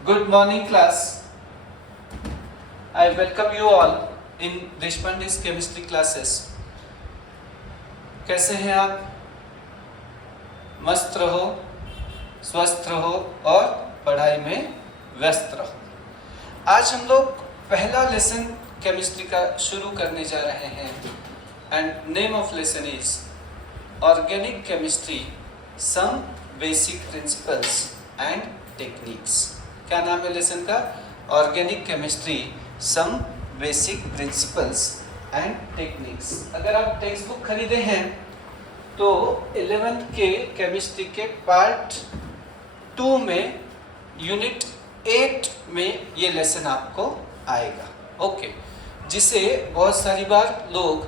Good morning, class. I welcome you all in Deshpande's chemistry classes. कैसे हैं आप? मस्त रहो, स्वस्थ रहो और पढ़ाई में व्यस्त रहो। आज हम लोग पहला लेसन केमिस्ट्री का शुरू करने जा रहे हैं and name of lesson is organic chemistry, some basic principles and techniques. क्या नाम है लेसन का? Organic chemistry, some basic principles and techniques. अगर आप टेक्स्ट बुक खरीदे हैं तो 11th के केमिस्ट्री के पार्ट 2 में यूनिट 8 में ये लेसन आपको आएगा। ओके, जिसे बहुत सारी बार लोग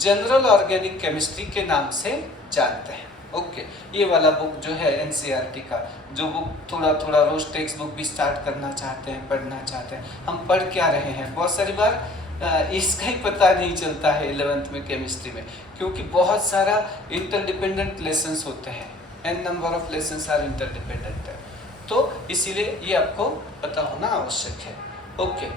जनरल ऑर्गेनिक केमिस्ट्री के नाम से जानते हैं। ओके, ये वाला बुक जो है एनसीईआरटी का, जो बुक थोड़ा थोड़ा रोज टेक्स्ट बुक भी स्टार्ट करना चाहते हैं, पढ़ना चाहते हैं, हम पढ़ क्या रहे हैं बहुत सारी बार इसका ही पता नहीं चलता है 11th में केमिस्ट्री में, क्योंकि बहुत सारा इंटरडिपेंडेंट लेसन्स होते हैं, n number of lessons are interdependent है, तो इसीलिए ये आपको पता होना आवश्यक है। ओके,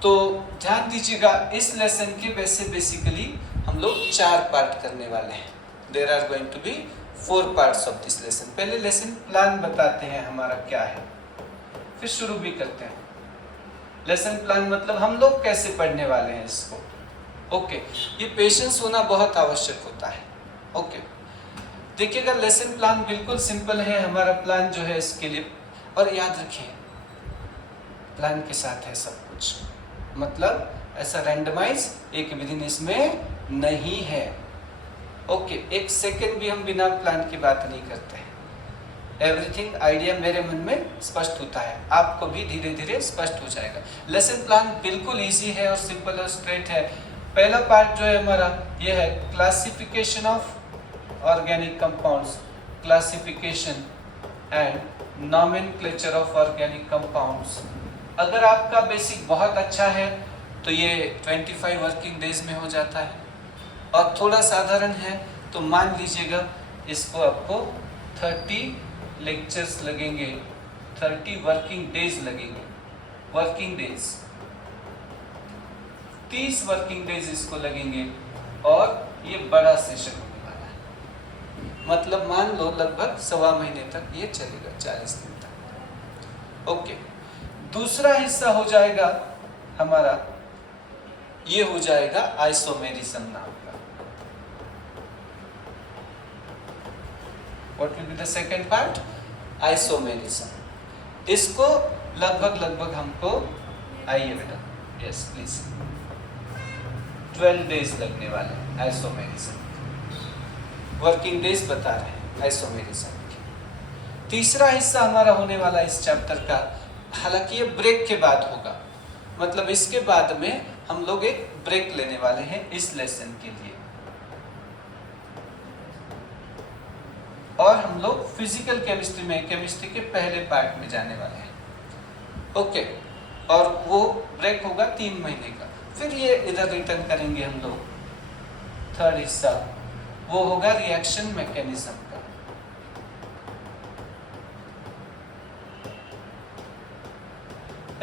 तो ध्यान दीजिएगा, इस लेसन के बेसिकली हम लोग 4 पार्ट करने वाले हैं। There are going to be 4 parts of this lesson. पहले लेसन प्लान बताते हैं हमारा क्या है, फिर शुरू भी करते हैं। लेसन प्लान मतलब हम लोग कैसे पढ़ने वाले हैं इसको। ओके, ये पेशेंस होना बहुत आवश्यक होता है। ओके, देखिएगा लेसन प्लान बिल्कुल सिंपल है हमारा प्लान जो है इसके लिए, और याद रखिए प्लान के साथ है सब कुछ, मतलब ऐसा रैंडमाइज एक विधिन इसमें नहीं है। ओके, एक सेकेंड भी हम बिना प्लान की बात नहीं करते हैं। एवरीथिंग आइडिया मेरे मन में स्पष्ट होता है, आपको भी धीरे धीरे स्पष्ट हो जाएगा। लेसन प्लान बिल्कुल इजी है और सिंपल और स्ट्रेट है। पहला पार्ट जो है हमारा ये है classification of organic compounds, classification and nomenclature of organic compounds. अगर आपका बेसिक बहुत अच्छा है तो ये 25 वर्किंग डेज में हो जाता है, और थोड़ा साधारण है तो मान लीजिएगा इसको आपको 30 लेक्चर्स लगेंगे, 30 वर्किंग डेज लगेंगे। वर्किंग डेज 30 वर्किंग डेज इसको लगेंगे, और ये बड़ा सेशन होने वाला है, मतलब मान लो लगभग 1.25 महीने तक ये चलेगा, 40 दिन तक। ओके, दूसरा हिस्सा हो जाएगा हमारा, ये हो जाएगा आइसोमेरिज्म नाम का। What will be the second part? Isomerism. इसको लगभग हमको, आइए बेटा, यस प्लीज, 12 डेज लगने वाले हैं आइसोमेरिज्म। वर्किंग डेज बता रहे हैं आइसोमेरिज्म की। तीसरा हिस्सा हमारा होने वाला इस चैप्टर का, हालांकि ये ब्रेक के बाद होगा, मतलब इसके बाद में हम लोग एक ब्रेक लेने वाले हैं इस लेसन के लिए, और हम लोग फिजिकल केमिस्ट्री में, केमिस्ट्री के पहले पार्ट में जाने वाले हैं। ओके, और वो ब्रेक होगा 3 महीने का, फिर ये इधर रिटर्न करेंगे हम लोग। थर्ड हिस्सा वो होगा रिएक्शन मैकेनिज्म का।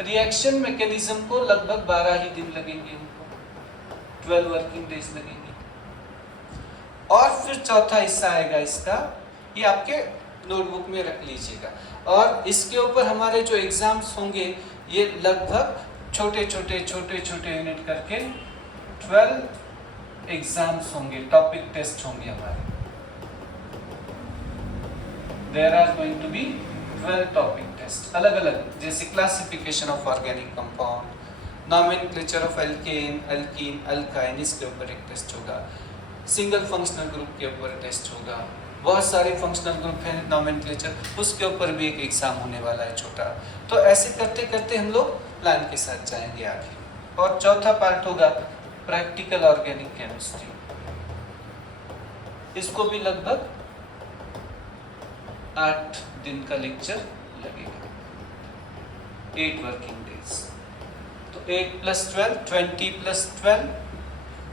रिएक्शन मैकेनिज्म को लगभग 12 ही दिन लगेंगे हमको, 12 वर्किंग डेज लगेंगे। और फिर चौथा हिस्सा आएगा इसका, ये आपके नोटबुक में रख लीजिएगा, और इसके ऊपर हमारे जो एग्जाम्स होंगे ये लगभग छोटे छोटे यूनिट करके 12 एग्जाम्स होंगे, टॉपिक टेस्ट होंगे हमारे। There are going to be 12 topic test, अलग अलग, जैसे classification of organic compound, nomenclature of alkane, alkene, alkyne, इसके ऊपर एक टेस्ट होगा, सिंगल फंक्शनल ग्रुप के ऊपर टेस्ट होगा, बहुत सारे फंक्शनल ग्रुप हैं नॉमेनक्लेचर, उसके ऊपर भी एक एग्जाम होने वाला है छोटा। तो ऐसे करते करते हम लोग प्लान के साथ जाएंगे आगे। और चौथा पार्ट होगा प्रैक्टिकल ऑर्गेनिक केमिस्ट्री, इसको भी लगभग 8 दिन का लेक्चर लगेगा, 8 वर्किंग डेज। तो 8 + 12, 20 + 12,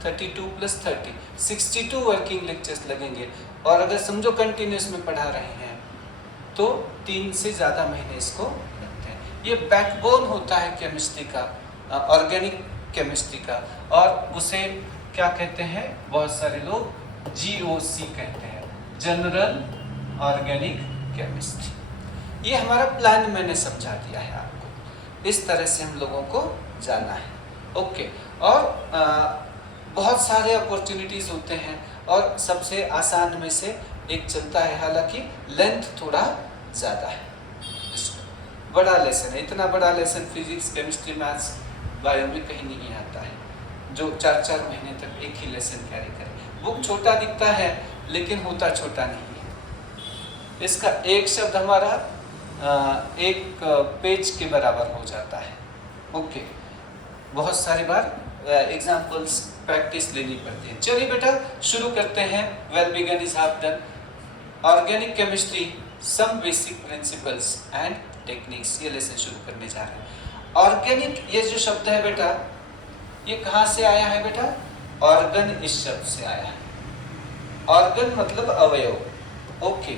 32 + 30, 62 वर्किंग लेक्चर्स लगेंगे। और अगर समझो कंटिन्यूस में पढ़ा रहे हैं तो 3 से ज़्यादा महीने इसको लगते हैं। ये बैकबोन होता है केमिस्ट्री का, ऑर्गेनिक केमिस्ट्री का, और उसे क्या कहते हैं, बहुत सारे लोग GOC कहते हैं, जनरल ऑर्गेनिक केमिस्ट्री। ये हमारा प्लान मैंने समझा दिया है आपको, इस तरह से हम लोगों को जाना है। ओके, और बहुत सारे अपॉर्चुनिटीज होते हैं, और सबसे आसान में से एक चलता है, हालांकि लेंथ थोड़ा ज़्यादा है, इसका बड़ा लेसन है, इतना बड़ा lesson physics, chemistry, maths, bio में कहीं नहीं आता है, जो 4-4 महीने तक एक ही लेसन कैरी करे। बुक छोटा दिखता है लेकिन होता छोटा नहीं है। इसका एक शब्द हमारा एक पेज के बराबर हो जाता है। ओके, बहुत सारी बार एग्जाम्पल्स प्रैक्टिस लेनी पड़ती है। चलिए बेटा शुरू करते हैं। Well begun is half done. Organic chemistry, some basic principles and techniques, ये लेसन शुरू करने जा रहे हैं। ऑर्गेनिक, ये जो शब्द है बेटा, ये कहाँ से आया है बेटा? ऑर्गन इस शब्द से आया है। ऑर्गन मतलब अवयव। ओके,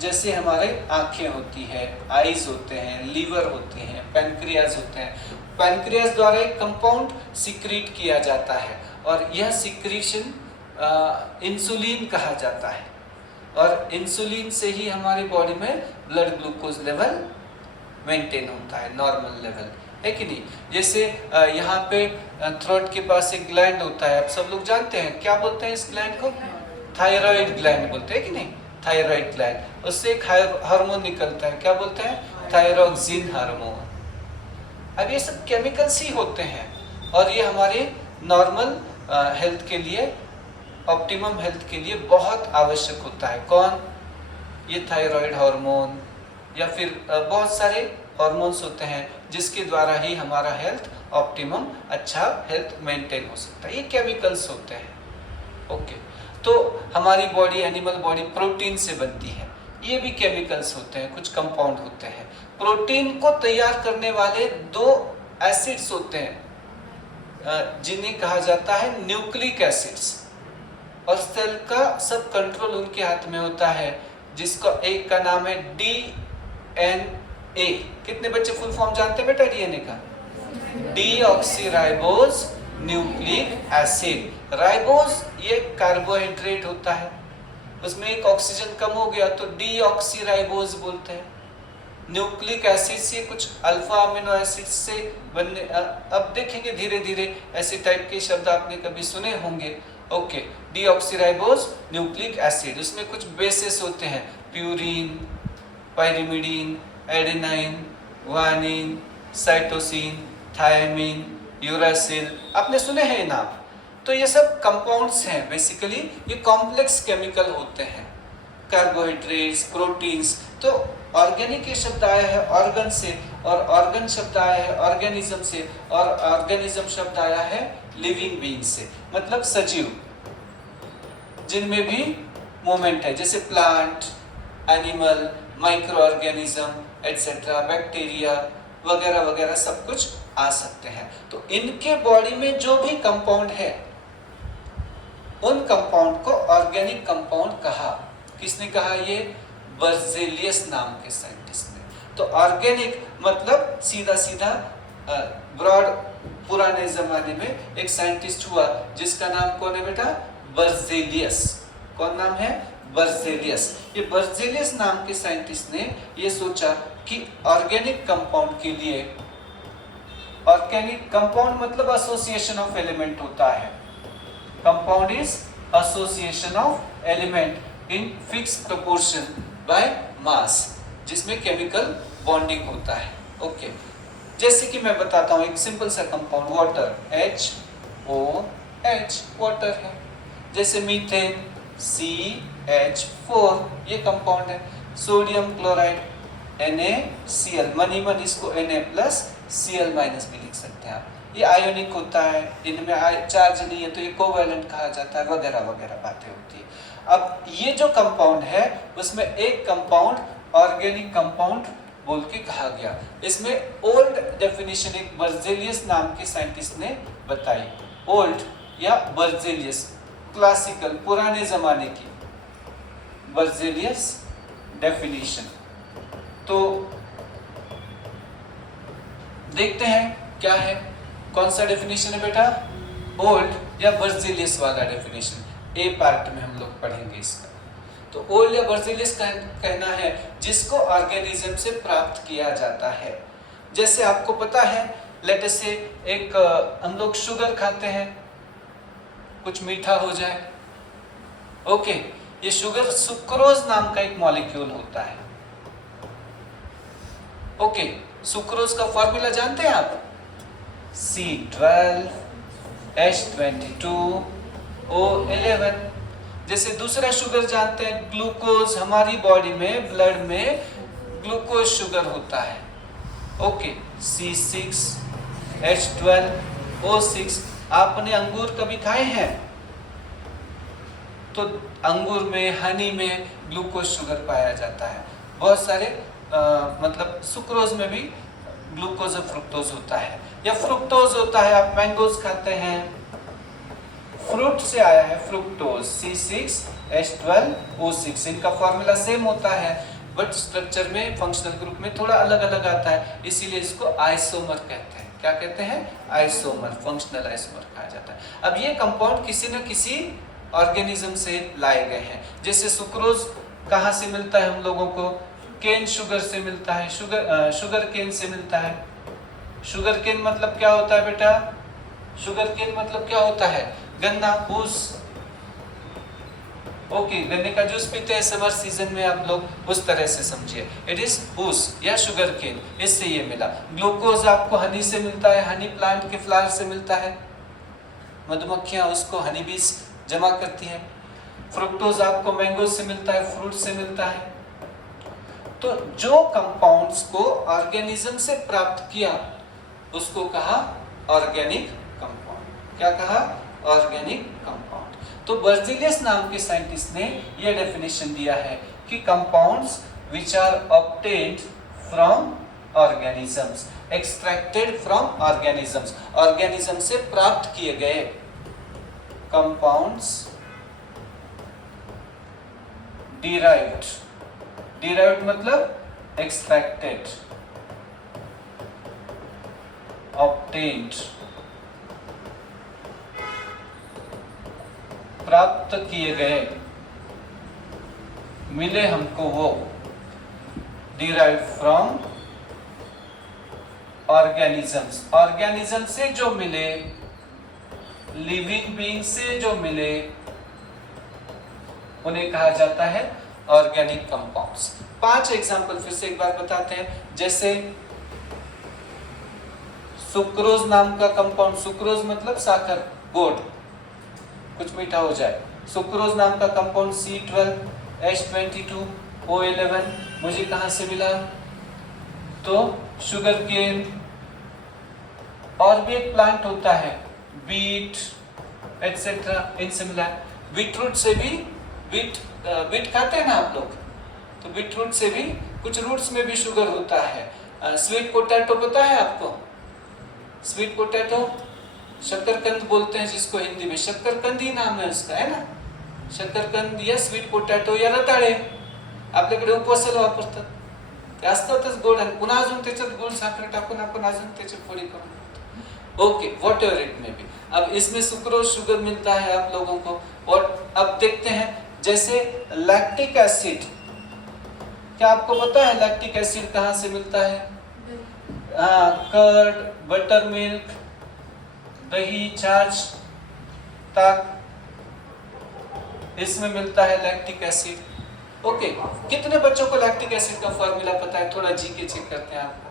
जैसे हमारे आंखें होती है, आईज होते हैं, लीवर होते हैं, पैनक्रियाज होते हैं। पैनक्रियाज द्वारा एक कंपाउंड सिक्रीट किया जाता है, और यह सिक्रीशन इंसुलिन कहा जाता है, और इंसुलिन से ही हमारी बॉडी में ब्लड ग्लूकोज लेवल मेंटेन होता है, नॉर्मल लेवल, है कि नहीं? जैसे यहाँ पे थ्रोट के पास एक ग्लैंड होता है, आप सब लोग जानते हैं, क्या बोलते हैं इस ग्लैंड को? थायराइड ग्लैंड बोलते हैं कि नहीं? थायराइड ग्लैंड, उससे एक हार्मोन निकलता है, क्या बोलते हैं? Thyroxine hormone. अब ये सब केमिकल्स ही होते हैं, और ये हमारे नॉर्मल हेल्थ के लिए, ऑप्टिमम हेल्थ के लिए बहुत आवश्यक होता है। कौन? ये थायराइड हार्मोन, या फिर बहुत सारे हार्मोन्स होते हैं जिसके द्वारा ही हमारा हेल्थ ऑप्टिमम, अच्छा हेल्थ मेंटेन हो सकता है। ये केमिकल्स होते हैं। ओके, तो हमारी बॉडी, एनिमल बॉडी प्रोटीन से बनती है, ये भी केमिकल्स होते हैं, कुछ कंपाउंड होते हैं। प्रोटीन को तैयार करने वाले 2 एसिड्स होते हैं जिन्हें कहा जाता है न्यूक्लिक एसिड्स, और सेल का सब कंट्रोल उनके हाथ में होता है, जिसका एक का नाम है DNA। कितने बच्चे फुल फॉर्म जानते हैं बेटा DNA का? Deoxyribose nucleic acid. राइबोज ये कार्बोहाइड्रेट होता है, उसमें एक ऑक्सीजन कम हो गया तो डीऑक्सीराइबोज बोलते हैं। न्यूक्लिक एसिड से कुछ अल्फा अमीनो एसिड से बनने, अब देखेंगे धीरे धीरे ऐसे टाइप के शब्द आपने कभी सुने होंगे। ओके, डीऑक्सीराइबोज न्यूक्लिक एसिड, उसमें कुछ बेसिस होते हैं, purine, pyrimidine, adenine, guanine, cytosine, thymine, uracil, आपने सुने हैं नाम। तो ये सब कंपाउंड्स हैं, बेसिकली ये कॉम्प्लेक्स केमिकल होते हैं, कार्बोहाइड्रेट्स, प्रोटीन्स। तो ऑर्गेनिक ये शब्द आया है ऑर्गन से, और ऑर्गन शब्द आया है ऑर्गेनिज्म से, और ऑर्गेनिज्म शब्द आया है लिविंग बीइंग से, मतलब सजीव, जिनमें भी मूवमेंट है, जैसे plant, animal, micro organism etcetera, bacteria वगैरह वगैरह सब कुछ आ सकते हैं। तो इनके बॉडी में जो भी कंपाउंड है, उन कंपाउंड को ऑर्गेनिक कंपाउंड कहा। किसने कहा? ये बर्जेलियस नाम के साइंटिस्ट ने। तो ऑर्गेनिक मतलब सीधा सीधा ब्रॉड, पुराने जमाने में एक साइंटिस्ट हुआ जिसका नाम कौन है बेटा? बर्जेलियस। कौन नाम है? बर्जेलियस। ये बर्जेलियस नाम के साइंटिस्ट ने ये सोचा कि ऑर्गेनिक कंपाउंड के लिए, ऑर्गेनिक कंपाउंड मतलब एसोसिएशन ऑफ एलिमेंट होता है। Compound is association of element in fix proportion by mass, जिसमें केमिकल बॉन्डिंग होता है। ओके, जैसे कि मैं बताता हूँ एक सिंपल सा कंपाउंड, वाटर, HOH, वाटर है। जैसे मीथेन, CH4, ये कंपाउंड है। सोडियम क्लोराइड, NaCl, मन इसको Na+Cl- भी लिख सकते हैं आप। ये आयोनिक होता है, इनमें चार्ज नहीं है तो ये कोवैलेंट कहा जाता है, वगैरह वगैरह बातें होती है। अब ये जो कंपाउंड है उसमें एक कंपाउंड ऑर्गेनिक कंपाउंड बोल के कहा गया। इसमें ओल्ड डेफिनेशन एक बर्जेलियस नाम के साइंटिस्ट ने बताई। ओल्ड या बर्जेलियस, क्लासिकल, पुराने जमाने की बर्जेलियस डेफिनेशन। तो देखते हैं क्या है, कौन सा डेफिनेशन है बेटा, ओल्ड या बर्जिलियस वाला डेफिनेशन ए पार्ट में हम लोग पढ़ेंगे इसका। तो ओल्ड या बर्जिलियस कहना है जिसको ऑर्गेनिज्म से प्राप्त किया जाता है। जैसे आपको पता है, लेट अस से एक हम लोग शुगर खाते हैं, कुछ मीठा हो जाए, ओके, ये शुगर सुक्रोज नाम का एक मॉलिक्यूल होता है। ओके, सुक्रोज का फॉर्मूला जानते हैं आप, C12H22O11। जैसे दूसरा शुगर जानते हैं, ग्लूकोज, हमारी बॉडी में ब्लड में ग्लूकोज शुगर होता है, ओके, C6H12O6। आपने अंगूर कभी खाए हैं? तो अंगूर में, हनी में ग्लूकोज शुगर पाया जाता है। बहुत सारे मतलब सुक्रोज में भी ग्लूकोज और फ्रुक्टोज होता है, या फ्रुक्टोज होता है। आप मैंगोज खाते हैं, फ्रूट से आया है फ्रुक्टोज, C6H12O6। इनका फॉर्मूला सेम होता है, बट स्ट्रक्चर में, फंक्शनल ग्रुप में थोड़ा अलग अलग आता है, इसीलिए इसको आइसोमर कहते हैं। क्या कहते हैं? आइसोमर, फंक्शनल आइसोमर कहा जाता है। अब ये कंपाउंड किसी न किसी ऑर्गेनिज्म से लाए गए हैं। जैसे सुक्रोज कहाँ से मिलता है हम लोगों को? केन शुगर से मिलता है, शुगर केन से मिलता है। शुगर केन मतलब क्या होता है बेटा? शुगर केन मतलब क्या होता है? गन्ना, बूस, ओके, गन्ने का जूस पीते हैं समर सीजन में आप लोग, उस तरह से समझिए, इट इज बूस या शुगर केन, इससे ये मिला। ग्लूकोज आपको हनी से मिलता है, हनी प्लांट के फ्लावर से मिलता है, मधुमक्खियां उसको हनी बीज जमा करती हैं। फ्रुक्टोज आपको मैंगो से मिलता है, फ्रूट से मिलता है। तो जो कंपाउंड्स को ऑर्गेनिज्म से प्राप्त किया उसको कहा ऑर्गेनिक कंपाउंड। क्या कहा? Organic compound. तो बर्जिलियस नाम के साइंटिस्ट ने यह डेफिनेशन दिया है कि compounds which are obtained from organisms, extracted from organisms, organism से प्राप्त किए गए कंपाउंड्स, डिराइव्ड, डिराइव्ड मतलब एक्सट्रैक्टेड, ऑब्टेन्ड, प्राप्त किए गए, मिले हमको वो, डिराइव फ्रॉम ऑर्गेनिजम्स, ऑर्गेनिज्म से जो मिले, लिविंग बीइंग से जो मिले, उन्हें कहा जाता है ऑर्गेनिक कंपाउंड्स। 5 एग्जाम्पल फिर से एक बार बताते हैं। जैसे सुक्रोज नाम का कंपाउंड, सुक्रोज मतलब साखर, गुड़, कुछ मीठा हो जाए। सुक्रोज नाम का कंपाउंड C12H22O11 मुझे कहां से मिला? तो शुगर केन, और भी एक प्लांट होता है बीट एटसेट्रा, इनसे मिला। बीटरूट से भी, बीट खाते हैं ना आप लोग, तो बीटरूट से भी, कुछ रूट्स में भी शुगर होता है। स्वीट पोटैटो पता है आपको? स्वीट पोटैटो, शक्करकंद बोलते हैं जिसको हिंदी में, शक्करकंद ही नाम है उसका, है ना? शक्करकंद या स्वीट पोटॅटो या रताळे आपल्याकडे उपवासाला वापरतात. ते असतातच गोड, आणि पुन्हा अजून त्याच्यात गोड साखर टाकून आपण अजून त्याची फोडी करून, okay, what ever it may be. अब इसमें सुक्रोज शुगर मिलता है आप लोगों को। और अब देखते हैं जैसे लैक्टिक एसिड, क्या आपको पता है लैक्टिक एसिड कहाँ से मिलता है? कर्ड, बटर मिल्क, दही, छाछ, ताक, इसमें मिलता है लैक्टिक एसिड। ओके, कितने बच्चों को लैक्टिक एसिड का फॉर्मूला पता है? थोड़ा जीके चेक करते हैं आपको,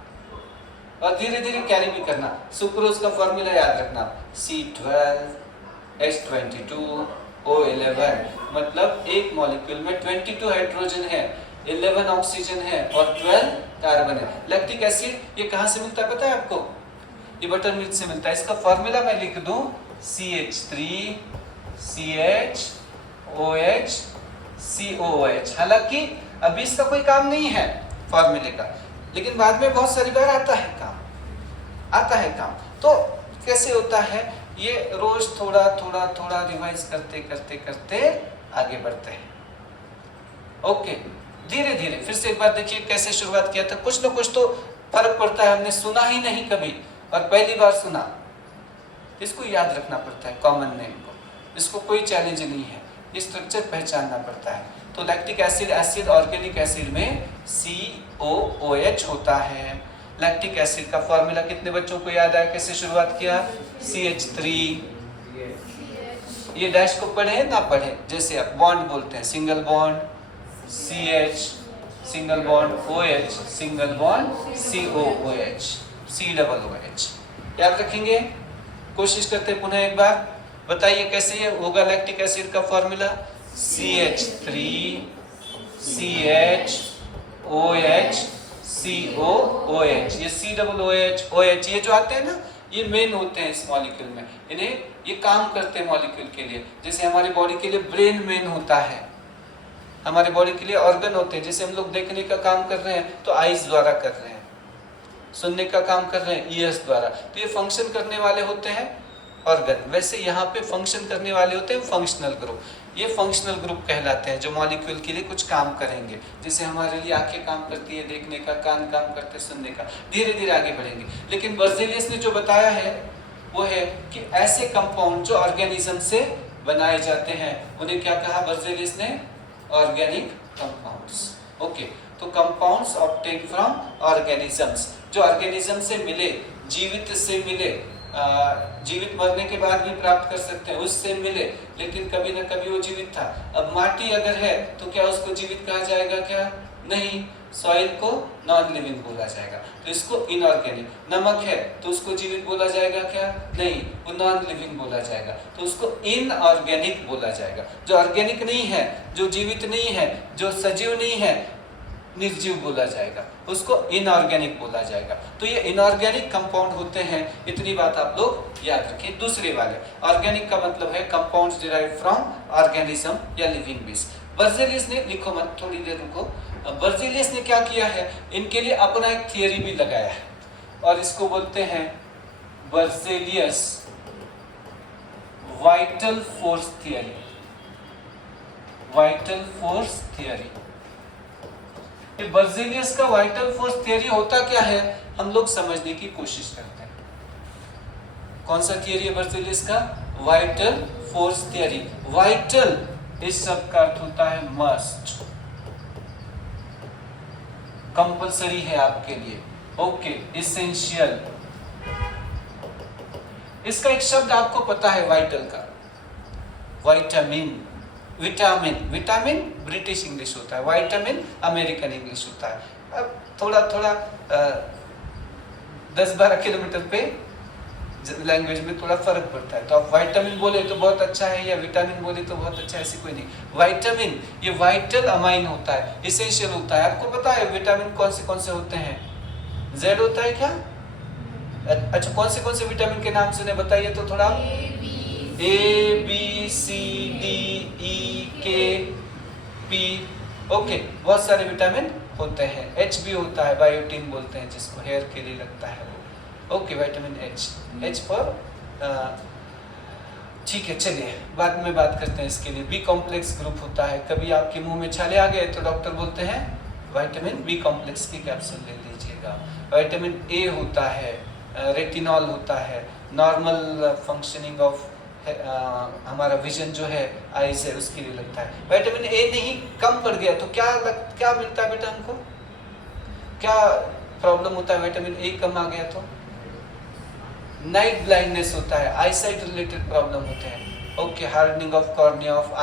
और धीरे धीरे कैरी भी करना। सुक्रोज का फॉर्मूला याद रखना, C12H22O11, मतलब एक मॉलिक्यूल में 22 हाइड्रोजन है, 11 ऑक्सीजन है और 12 कार्बन है। लैक्टिक एसिड ये कहाँ से मिलता है पता है आपको? ये बटर मिल्क से मिलता है। इसका फॉर्मूला मैं लिख दूं, CH3CHOH। हालांकि अभी इसका कोई काम नहीं है फॉर्मूले का, लेकिन बाद में बहुत सारी बार आता है काम। तो कैसे होता है ये? रोज थोड़ा थोड़ा थोड़ा रिवाइज करते करते करते आगे बढ़ते हैं। ओके, धीरे धीरे फिर से एक बार देखिए कैसे शुरुआत किया था। कुछ न कुछ तो फर्क पड़ता है, हमने सुना ही नहीं कभी और पहली बार सुना, इसको याद रखना पड़ता है कॉमन नेम को, इसको कोई चैलेंज नहीं है, स्ट्रक्चर पहचानना पड़ता है। तो लैक्टिक एसिड ऑर्गेनिक एसिड में COOH होता है। लैक्टिक एसिड का फॉर्मूला कितने बच्चों को याद है, कैसे शुरुआत किया, CH3। ये डैश को पढ़े ना पढ़े, जैसे आप बॉन्ड बोलते हैं, single bond CH, single bond OH, single bond COOH, COOH याद रखेंगे। कोशिश करते हैं पुनः एक बार, बताइए कैसे ये होगा लैक्टिक एसिड का formula, CH3 CH OH COOH। ये COOH OH ये जो आते हैं ना, ये मेन होते हैं इस मॉलिक्यूल में, इन्हें ये काम करते हैं मॉलिक्यूल के लिए। जैसे हमारी बॉडी के लिए ब्रेन मेन होता है, हमारे बॉडी के लिए ऑर्गन होते हैं, जैसे हम लोग देखने का काम कर रहे हैं तो आईज द्वारा कर रहे हैं, सुनने का काम कर रहे हैं ईयर्स द्वारा, तो ये फंक्शन करने वाले होते हैं ऑर्गन। वैसे यहाँ पे फंक्शन करने वाले होते हैं फंक्शनल ग्रुप, ये फंक्शनल ग्रुप कहलाते हैं जो मॉलिक्यूल के लिए कुछ काम करेंगे। जैसे हमारे लिए आंखें काम करती है देखने का, कान काम करते हैं सुनने का, धीरे धीरे आगे बढ़ेंगे। लेकिन बर्जेलियस ने जो बताया है वो है कि ऐसे कंपाउंड जो ऑर्गेनिज्म से बनाए जाते हैं उन्हें क्या कहा बर्जेलियस ने, ऑर्गेनिक कंपाउंड्स। ओके, तो कंपाउंड्स ऑब्टेन फ्रॉम ऑर्गेनिजम्स, जो ऑर्गेनिज्म से मिले, जीवित से मिले, जीवित मरने के बाद भी प्राप्त कर सकते हैं, उससे मिले, लेकिन कभी ना कभी वो जीवित था। अब माटी अगर है तो क्या उसको जीवित कहा जाएगा, क्या नहीं, सॉइल को नॉन लिविंग बोला जाएगा, तो इसको इनऑर्गेनिक। नमक है तो उसको जीवित बोला जाएगा, क्या नहीं, वो नॉन लिविंग बोला जाएगा, तो उसको इनऑर्गेनिक बोला जाएगा। जो ऑर्गेनिक नहीं है, जो जीवित नहीं है, जो सजीव नहीं है, निर्जीव बोला जाएगा, उसको इनऑर्गेनिक बोला जाएगा। तो ये इनऑर्गेनिक कंपाउंड होते हैं, इतनी बात आप लोग याद रखें। दूसरे वाले ऑर्गेनिक का मतलब है कंपाउंड्स डिराइव फ्रॉम ऑर्गेनिज्म या लिविंग बीइंग्स। बर्जेलियस ने, लिखो मत, थोड़ी देर रुको, बर्जेलियस ने क्या किया है, इनके लिए अपना एक थियरी भी लगाया है और इसको बोलते हैं Berzelius vital force theory. Vital force theory, ये बर्जेलियस का वाइटल फोर्स थियरी होता क्या है, हम लोग समझने की कोशिश करते हैं। कौन सा थियरी है बर्जेलियस का, वाइटल फोर्स थियरी। वाइटल इस शब्द का अर्थ होता है मस्ट, कंपलसरी है आपके लिए, ओके, इसेंशियल। इसका एक शब्द आपको पता है वाइटल का, vitamin. Vitamin, vitamin British English होता है, विटामिन अमेरिकन इंग्लिश होता है। अब थोड़ा थोड़ा 10-12 किलोमीटर पे लैंग्वेज में थोड़ा फर्क पड़ता है, तो आप विटामिन बोले तो बहुत अच्छा है या विटामिन बोले तो बहुत अच्छा है, ऐसी कोई नहीं। विटामिन ये वाइटल अमाइन होता है, इसेंशियल होता है। आपको पता है विटामिन कौन से होते हैं, Z होता है क्या, अच्छा कौन से विटामिन के नाम सुने बताइए तो थोड़ा, ABCDEK P, ओके, बहुत सारे विटामिन होते हैं। H भी होता है, बायोटिन बोलते हैं जिसको, हेयर के लिए लगता है वो, ओके, विटामिन H फॉर, ठीक है, चलिए बाद में बात करते हैं इसके लिए। बी कॉम्प्लेक्स ग्रुप होता है, कभी आपके मुंह में छाले आ गए तो डॉक्टर बोलते हैं विटामिन बी कॉम्प्लेक्स की कैप्सूल ले लीजिएगा। विटामिन ए होता है, रेटिनॉल होता है, नॉर्मल फंक्शनिंग ऑफ हमारा विजन जो है, आईज है, उसके लिए लगता है। विटामिन ए नहीं कम पड़ गया तो क्या मिलता है बेटा हमको, क्या प्रॉब्लम होता है, विटामिन ए कम आ गया तो नाइट ब्लाइंडनेस होता है, आईसाइट रिलेटेड प्रॉब्लम होते हैं, okay, hardening of cornea of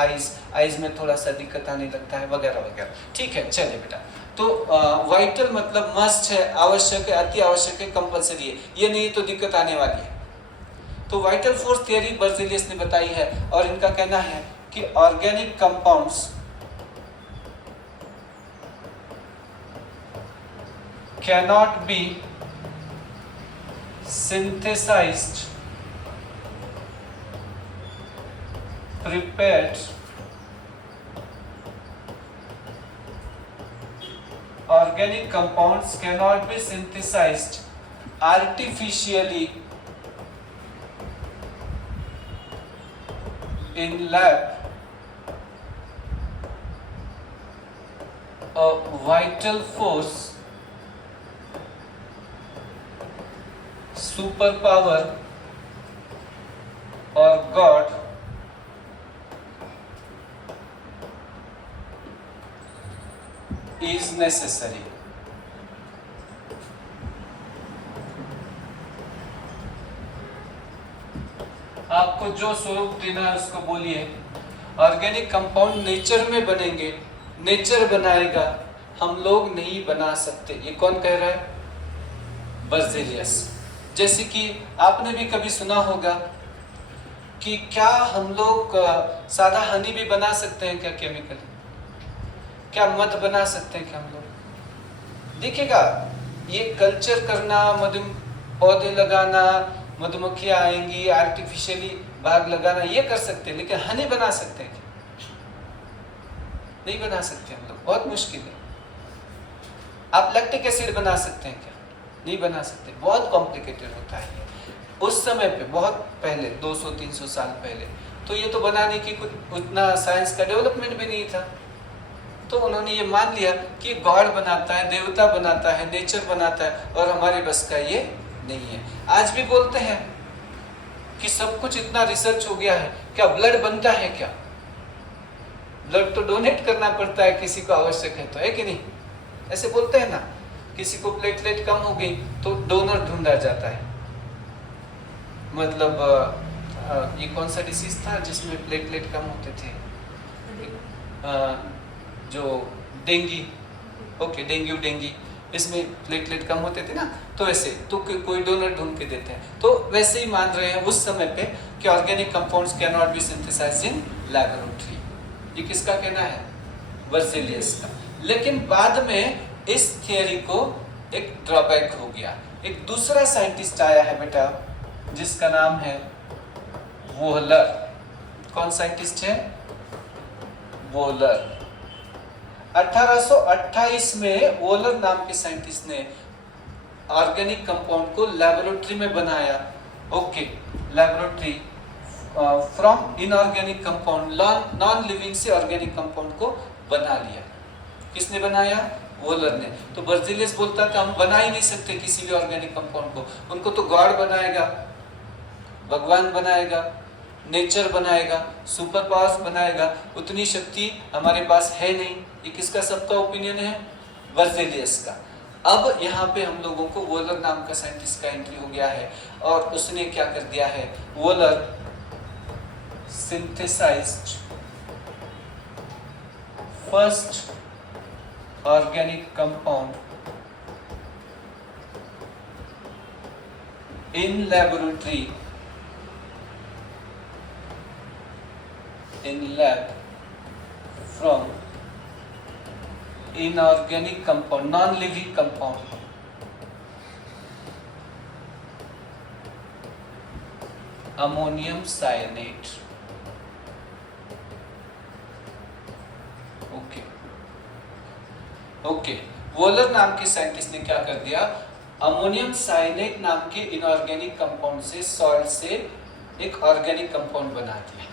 eyes में थोड़ा सा दिक्कत आने लगता है, वगैरह वगैरह। ठीक है, चलिए बेटा, तो वाइटल मतलब मस्ट है, आवश्यक है, अति आवश्यक है, कंपलसरी है, ये नहीं तो दिक्कत आने वाली है। तो वाइटल फोर्स थियरी बर्जेलियस ने बताई है और इनका कहना है कि organic compounds cannot be synthesized, prepared, organic compounds cannot be synthesized artificially in lab. A vital force super power और गॉड is necessary. आपको जो स्वरूप देना है उसको बोलिए। ऑर्गेनिक कंपाउंड नेचर में बनेंगे, नेचर बनाएगा, हम लोग नहीं बना सकते। ये कौन कह रहा है? बर्जेलियस। जैसे कि आपने भी कभी सुना होगा कि क्या हम लोग सादा हनी भी बना सकते हैं क्या केमिकल? क्या मध बना सकते हैं क्या हम लोग? देखिएगा, ये कल्चर करना, पौधे लगाना, मधुमक्खियां आएंगी, आर्टिफिशियली बाग लगाना, ये कर सकते हैं, लेकिन हनी बना सकते हैं क्या? नहीं बना सकते हम लोग, बहुत मुश्किल है। आप लैक्टिक एसिड बना सकते हैं क्या? नहीं बना सकते, बहुत कॉम्प्लिकेटेड होता है। उस समय पे बहुत पहले 200-300 साल पहले तो ये तो बनाने की कुछ उतना साइंस का डेवलपमेंट भी नहीं था। तो उन्होंने ये मान लिया कि गॉड बनाता है, देवता बनाता है, नेचर बनाता है, और हमारे बस का ये नहीं है। आज भी बोलते हैं कि सब कुछ इतना रिसर्च हो गया है, क्या ब्लड बनता है क्या? ब्लड तो डोनेट करना पड़ता है, किसी को आवश्यक है तो, है कि नहीं? ऐसे बोलते हैं ना, किसी को प्लेटलेट कम हो गई तो डोनर ढूंढा जाता है। मतलब ये कौन सा डिसीज था जिसमें प्लेटलेट कम होते थे? जो डेंगी, ओके, डेंगी, इसमें प्लेटलेट कम होते थे ना, तो ऐसे तो कोई डोनर ढूंढ के देते हैं। तो वैसे ही मान रहे हैं उस समय पे कि organic compounds can not be synthesised in laboratory. ये किसका कहना है? बर्जेलियस का। लेकिन बाद में इस थियरी को एक ड्रॉबैक हो गया। एक दूसरा साइंटिस्ट आया है बेटा, जिसका नाम है वोहलर। कौन साइंटिस्ट है? वोहलर। 1828 में वोहलर नाम के साइंटिस्ट ने ऑर्गेनिक कंपाउंड को लेबोरेटरी में बनाया। Okay, laboratory from inorganic compound, non living से ऑर्गेनिक कंपाउंड को बना लिया। किसने बनाया? वोहलर ने। तो बर्जेलियस बोलता था हम बना ही नहीं सकते किसी भी ऑर्गेनिक कंपाउंड को, उनको तो गॉड बनाएगा, भगवान बनाएगा, नेचर बनाएगा, सुपर पावर्स बनाएगा, उतनी शक्ति हमारे पास है नहीं। ये किसका सबका ओपिनियन है? बर्जेलियस का। अब यहाँ पे हम लोगों को वोहलर नाम का साइंटिस्ट का एंट्री हो गया है, और उसने क्या कर दिया है? Wohler synthesised first organic compound in laboratory in lab from inorganic compound, non-living compound, ammonium cyanate. Okay, Wohler नाम के साइंटिस्ट ने क्या कर दिया? अमोनियम साइनेट नाम के इनऑर्गेनिक कंपाउंड से, सॉल्ट से एक ऑर्गेनिक कंपाउंड बना दिया।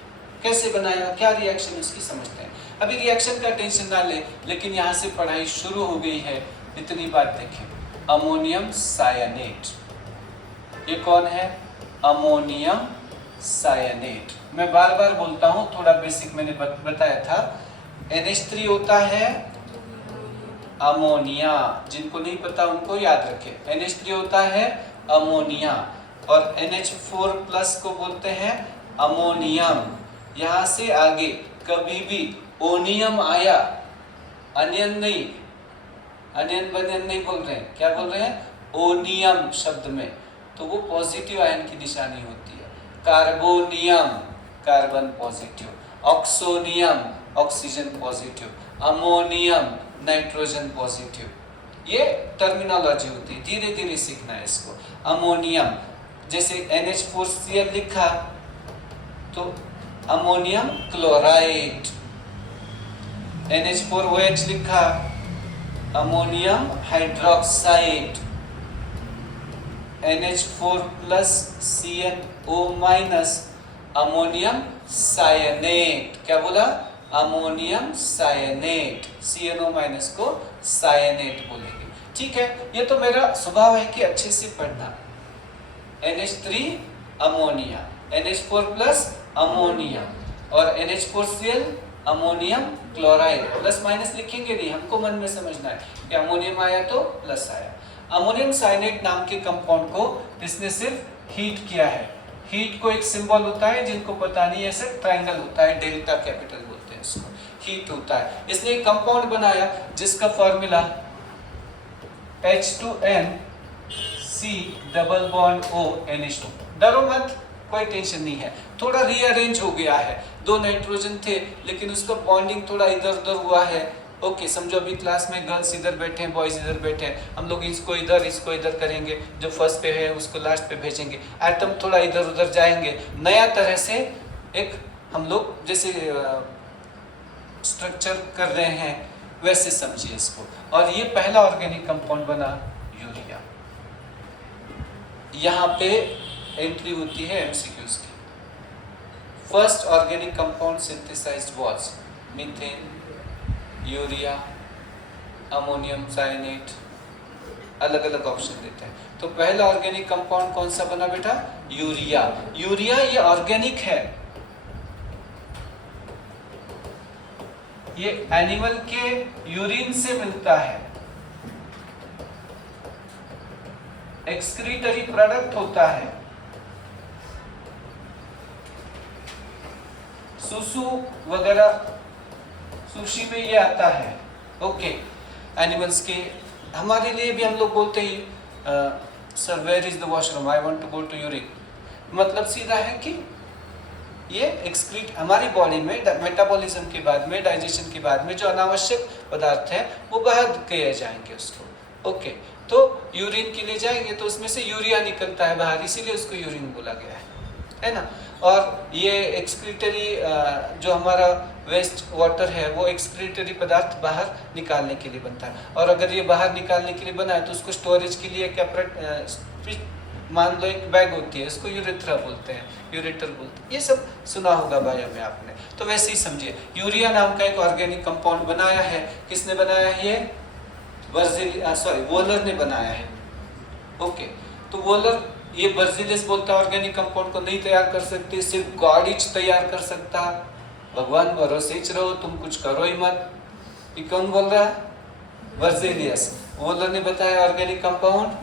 कैसे बनाया, क्या रिएक्शन उसकी समझते हैं। अभी रिएक्शन का टेंशन ना ले, लेकिन यहाँ से पढ़ाई शुरू हो गई है, इतनी बात देखें। अमोनियम सायनेट, ये कौन है? Ammonium cyanate. मैं बार बार बोलता हूँ, थोड़ा बेसिक मैंने बताया था। NH3 होता है अमोनिया, जिनको नहीं पता उनको याद रखें। NH3 होता है अमोनिया, और NH4 प्लस को बोलते हैं अमोनियम। यहाँ से आगे कभी भी ओनियम आया, अनियन नहीं, अनियन बनियन नहीं बोल रहे हैं, क्या बोल रहे हैं? ओनियम शब्द में, तो वो पॉजिटिव आयन की निशानी होती है। Carbonium, carbon positive, oxonium, oxygen positive, ammonium, nitrogen positive. ये टर्मिनोलॉजी होती है, धीरे धीरे सीखना है इसको। अमोनियम, जैसे NH4Cl लिखा तो अमोनियम क्लोराइड, NH4OH लिखा ammonium hydroxide, NH4 plus CnO minus ammonium cyanate. क्या बोला? Ammonium cyanate. CnO माइनस को सायनेट बोलेंगे। ठीक है, ये तो मेरा स्वभाव है कि अच्छे से पढ़ना। NH3 ammonia, NH4 plus ammonia और NH4Cl ammonium chloride. Plus minus लिखेंगे नहीं, हमको मन में समझना है कि अमोनियम आया तो प्लस आया। अमोनियम साइनेट नाम के कंपाउंड को इसने सिर्फ हीट किया है। हीट को एक सिंबल होता है, जिनको पता नहीं ऐसे ट्रायंगल होता है, डेल्टा कैपिटल बोलते हैं इसको, हीट होता है। इसने एक कंपाउंड बनाया जिसका formula H2N C double bond O NH2। डरो मत, कोई टेंशन नहीं है, थोड़ा रीअरेंज हो गया है, 2 नाइट्रोजन थे लेकिन उसका बॉन्डिंग थोड़ा इधर उधर हुआ है। ओके, समझो अभी क्लास में गर्ल्स इधर बैठे हैं, बॉयज इधर बैठे हैं, हम लोग इसको इधर करेंगे, जो फर्स्ट पे है उसको लास्ट पे भेजेंगे, एटम थोड़ा इधर उधर जाएंगे, नया तरह से एक हम लोग जैसे स्ट्रक्चर कर रहे हैं वैसे समझिए इसको। और ये पहला ऑर्गेनिक कंपाउंड बना यूरिया। यहाँ पे एंट्री होती है एमसीक्यूज की। First organic compound synthesised was methane, urea, ammonium cyanate, अलग अलग ऑप्शन देते हैं। तो पहला ऑर्गेनिक कंपाउंड कौन सा बना बेटा? यूरिया। यूरिया ये ऑर्गेनिक है, ये एनिमल के यूरिन से मिलता है, एक्सक्रीटरी प्रोडक्ट होता है, सुसु वगैरह सुशी में ये आता है। ओके, एनिमल्स के, हमारे लिए भी हम लोग बोलते हैं sir where is the washroom, I want to go to urine. मतलब सीधा है कि ये एक्सक्रीट हमारी बॉडी में मेटाबॉलिज्म के बाद में, डाइजेशन के बाद में जो अनावश्यक पदार्थ है वो बाहर किए जाएंगे उसको। ओके, तो यूरिन के लिए जाएंगे तो उसमें से यूरिया निकलता है बाहर, इसीलिए उसको यूरिन बोला गया है ना। और ये एक्सक्रीटरी जो हमारा वेस्ट वाटर है वो एक्सक्रीटरी पदार्थ बाहर निकालने के लिए बनता है। और अगर ये बाहर निकालने के लिए बना है तो उसको स्टोरेज के लिए मान लो एक बैग होती है, इसको यूरेथ्रा बोलते हैं, यूरेटर बोलते हैं, ये सब सुना होगा बायो में आपने। तो वैसे ही समझिए, यूरिया नाम का एक ऑर्गेनिक कंपाउंड बनाया है। किसने बनाया है? ये वोलर ने बनाया है। ओके, तो वोलर ये बर्जिलियस बोलता है ऑर्गेनिक कंपाउंड को नहीं तैयार कर सकते, सिर्फ गॉड ही तैयार कर सकता। भगवान भरोसे ही रहो, तुम कुछ करो ही मत। ये कौन बोल रहा है? बर्जिलियस। वोलर ने बताया ऑर्गेनिक कंपाउंड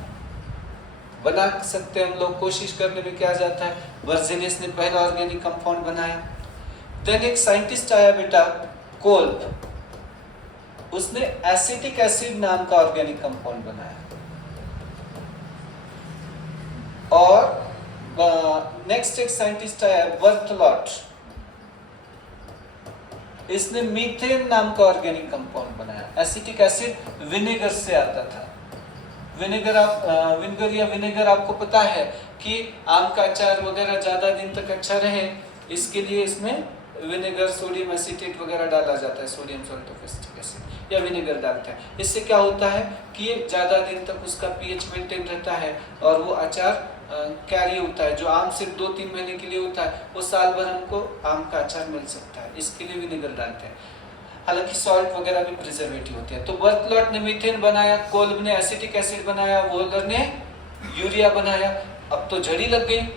बना सकते हम लोग, कोशिश करने में क्या जाता है। बर्जिलियस ने पहला ऑर्गेनिक कंपाउंड बनाया। देन एक साइंटिस्ट आया बेटा, कोल्ब, उसने एसिटिक एसिड नाम का ऑर्गेनिक कंपाउंड बनाया। और नेक्स्ट एक साइंटिस्ट आया बर्थलॉट, इसने मीथेन नाम का ऑर्गेनिक कंपाउंड बनाया। एसिटिक एसिड विनेगर से आता था। विनेगर या विनेगर आपको पता है कि आम का अचार वगैरह ज्यादा दिन तक अच्छा रहे, इसके लिए इसमें विनेगर, सोडियम एसिटेट वगैरह डाला जाता है, sodium salt of acetic acid या विनेगर डालते हैं। इससे क्या होता है कि ये ज्यादा दिन तक उसका पीएच मेंटेन रहता है और वो अचार कैरी होता है। जो आम सिर्फ 2-3 महीने के लिए होता है वो साल भर हमको आम का अचार मिल सकता है, इसके लिए विनेगर डालते हैं। हालांकि सॉल्ट वगैरह भी प्रिजर्वेटिव होते हैं। तो बर्थलॉट ने मीथेन बनाया, कोल्ब ने एसिटिक एसिड बनाया, वोलर ने यूरिया बनाया। अब तो जड़ी लग गई।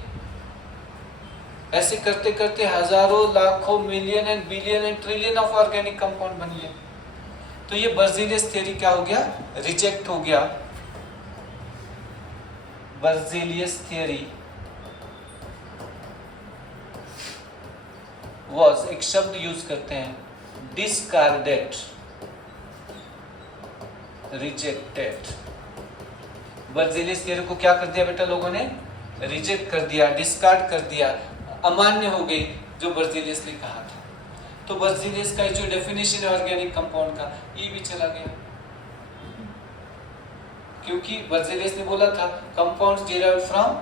ऐसे करते करते हजारों, लाखों, million and billion and trillion of organic compound बन गए। तो ये बर्जिलियस थ्योरी क्या हो गया? रिजेक्ट हो गया। बर्जिलियस थ्योरी वाज, एक शब्द यूज करते हैं, डिस्कार्डेड, रिजेक्टेड। बर्जिलियस थ्योरी को क्या कर दिया बेटा लोगों ने? रिजेक्ट कर दिया, डिस्कार्ड कर दिया, अमान्य हो गई जो बर्जिलियस ने कहा था। तो बर्जिलियस का जो डेफिनेशन है ऑर्गेनिक कंपाउंड का, ये भी चला गया। क्योंकि बर्जिलियस ने बोला था compounds derived from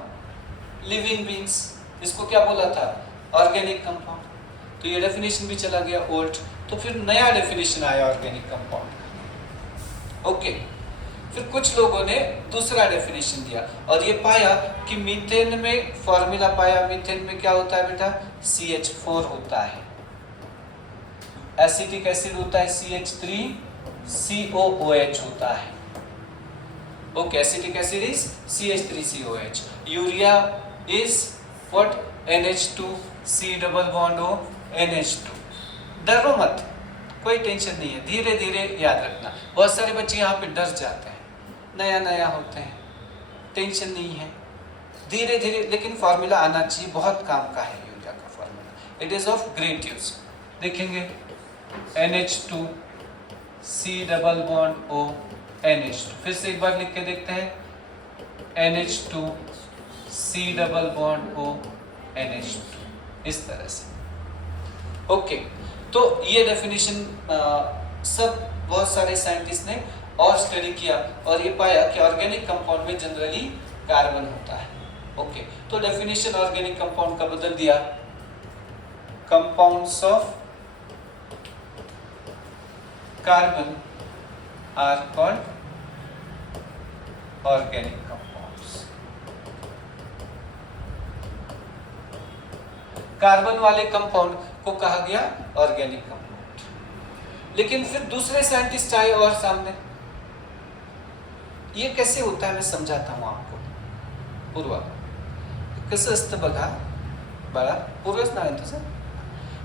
living beings, इसको क्या बोला था? Organic compound. तो ये डेफिनेशन भी चला गया ओल्ड। तो फिर नया डेफिनेशन आया ऑर्गेनिक कंपाउंड। ओके, फिर कुछ लोगों ने दूसरा डेफिनेशन दिया और ये पाया कि मीथेन में, फॉर्मूला पाया, मीथेन में क्या होता है बेटा? CH4 होता है। एसिटिक एसिड होता है CH3, COOH होता है। Okay, acetic acid is CH3COH. Urea is what? NH2 C double bond O NH2. डरो मत, कोई टेंशन नहीं है, धीरे धीरे याद रखना। बहुत सारे बच्चे यहाँ पे डर जाते हैं, नया नया होते हैं, टेंशन नहीं है, धीरे धीरे, लेकिन फार्मूला आना चाहिए, बहुत काम का है यूरिया का formula. It is of great use. देखेंगे NH2 C double bond O NH2, फिर से एक बार लिख के देखते हैं NH2 C double bond O NH2, इस तरह से। ओके, तो ये डेफिनेशन सब बहुत सारे साइंटिस्ट ने और स्टडी किया और ये पाया कि ऑर्गेनिक कंपाउंड में जनरली कार्बन होता है। ओके, तो डेफिनेशन ऑर्गेनिक कंपाउंड का बदल दिया, compounds of carbon are called organic compounds. Carbon वाले कंपाउंड को कहा गया ऑर्गेनिक कंपाउंड। लेकिन फिर दूसरे साइंटिस्ट आए और सामने, ये कैसे होता है मैं समझाता हूं आपको। पूर्वा कसं असतं बघा बाळा, पूर्वच नाही तुझं,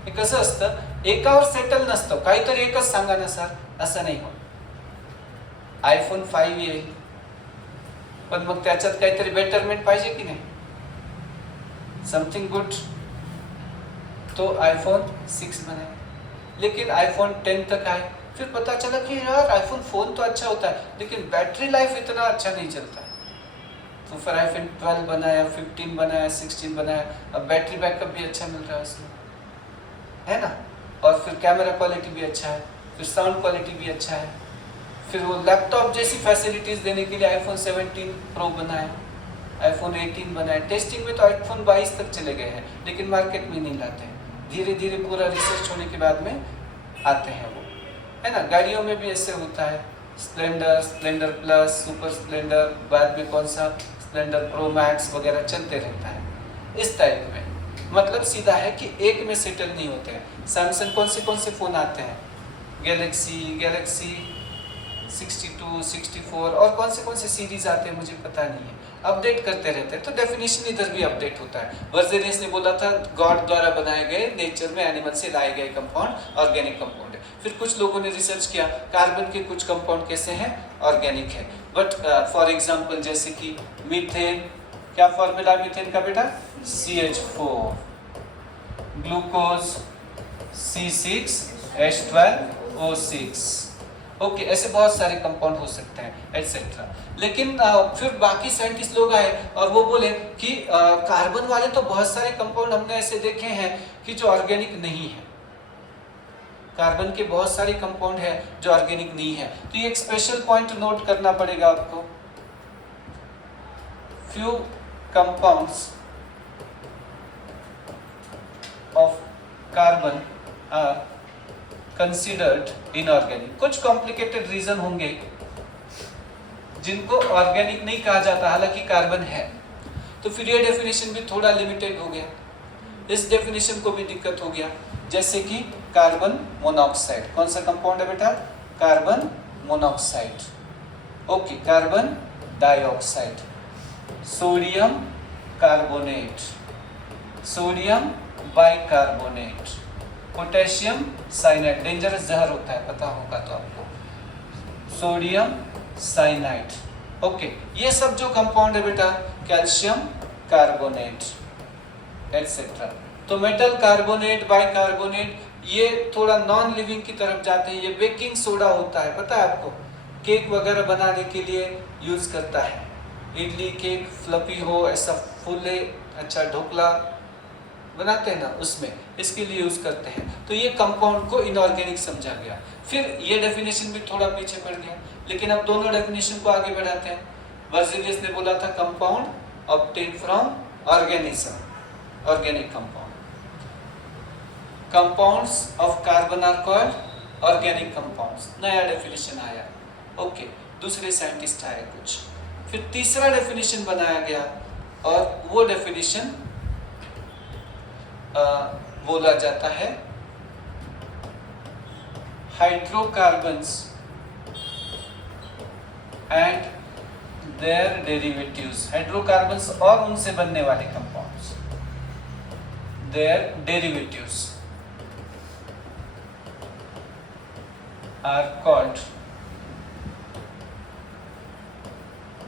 हे कसं असतं, एकावर सेटल नसतं, काहीतरी एकच सांगा ना सर, असं नाही होत। आयफोन 5 येईल, पण मग त्याच्यात काहीतरी बेटरमेंट पाहिजे की नाही, समथिंग गुड, तो आईफोन 6 बने। लेकिन आईफोन 10 तक आए, फिर पता चला कि यार आईफोन फोन तो अच्छा होता है लेकिन बैटरी लाइफ इतना अच्छा नहीं चलता है, तो फिर आईफोन 12 बनाया, 15 बनाया, 16 बनाया, अब बैटरी बैकअप भी अच्छा मिल रहा है उसमें, है ना, और फिर कैमरा क्वालिटी भी अच्छा है, फिर साउंड क्वालिटी भी अच्छा है, फिर वो लैपटॉप जैसी फैसिलिटीज देने के लिए आईफोन 17 प्रो बनाया, आईफोन 18 बनाया। टेस्टिंग में तो आईफोन 22 तक चले गए हैं, लेकिन मार्केट में नहीं लाते हैं, धीरे धीरे पूरा रिसर्च होने के बाद में आते हैं वो, है ना। गाड़ियों में भी ऐसे होता है, Splendor, Splendor plus, super Splendor, बाद में कौन सा स्प्लेंडर प्रो मैक्स वगैरह चलते रहता है, इस टाइप में। मतलब सीधा है कि एक में सेटल नहीं होते हैं। सैमसंग कौन से फ़ोन आते हैं, गैलेक्सी 62, 64 और कौन से सीरीज आते हैं मुझे पता नहीं है, अपडेट करते रहते हैं। तो डेफिनेशन इधर भी अपडेट होता है। वर्जेनियस ने बोला था गॉड द्वारा बनाए गए, नेचर में एनिमल से लाए गए कंपाउंड ऑर्गेनिक कंपाउंड है। फिर कुछ लोगों ने रिसर्च किया कार्बन के कुछ कंपाउंड कैसे हैं, ऑर्गेनिक है, बट फॉर एग्जांपल जैसे कि मीथेन, क्या फॉर्मूला मीथेन का बेटा, CH4, ग्लूकोज C6H12O6। ओके, ऐसे बहुत सारे कंपाउंड हो सकते हैं एटसेट्रा। लेकिन फिर बाकी साइंटिस्ट लोग आए और वो बोले कि कार्बन वाले तो बहुत सारे कंपाउंड हमने ऐसे देखे हैं कि जो ऑर्गेनिक नहीं है, कार्बन के बहुत सारे कंपाउंड है जो ऑर्गेनिक नहीं है। तो ये एक स्पेशल पॉइंट नोट करना पड़ेगा आपको, few compounds of carbon are considered inorganic. कुछ कॉम्प्लिकेटेड रीजन होंगे जिनको ऑर्गेनिक नहीं कहा जाता, हालांकि कार्बन है। तो फिर ये डेफिनेशन भी थोड़ा लिमिटेड हो गया, इस डेफिनेशन को भी दिक्कत हो गया। जैसे कि कार्बन मोनोऑक्साइड, कौन सा कंपाउंड है बेटा, carbon monoxide. Okay, carbon dioxide, sodium carbonate, sodium bicarbonate, potassium cyanide, dangerous जहर होता है, पता होगा तो आपको, सोडियम साइनाइड। ओके, ये सब जो कंपाउंड है बेटा, कैल्शियम कार्बोनेट एटसेट्रा। तो मेटल कार्बोनेट, बाइकार्बोनेट, ये थोड़ा नॉन लिविंग की तरफ जाते हैं। ये बेकिंग सोडा होता है, पता है आपको, केक वगैरह बनाने के लिए यूज करता है, इडली केक फ्लफी हो, ऐसा फूले, अच्छा ढोकला बनाते हैं ना, उसमें इसके लिए यूज करते हैं। तो ये कंपाउंड को इनऑर्गेनिक समझा गया। फिर ये डेफिनेशन भी थोड़ा पीछे पड़ गया, लेकिन अब दोनों डेफिनेशन को आगे बढ़ाते हैं। वर्जिलियस ने बोला था compound obtain from organism, organic compound. Compounds of carbon are called organic compounds, नया डेफिनेशन आया। ओके, दूसरे साइंटिस्ट आए कुछ, फिर तीसरा डेफिनेशन बनाया गया और वो डेफिनेशन बोला जाता है hydrocarbons and their derivatives, hydrocarbons और उनसे बनने वाले compounds, their derivatives are called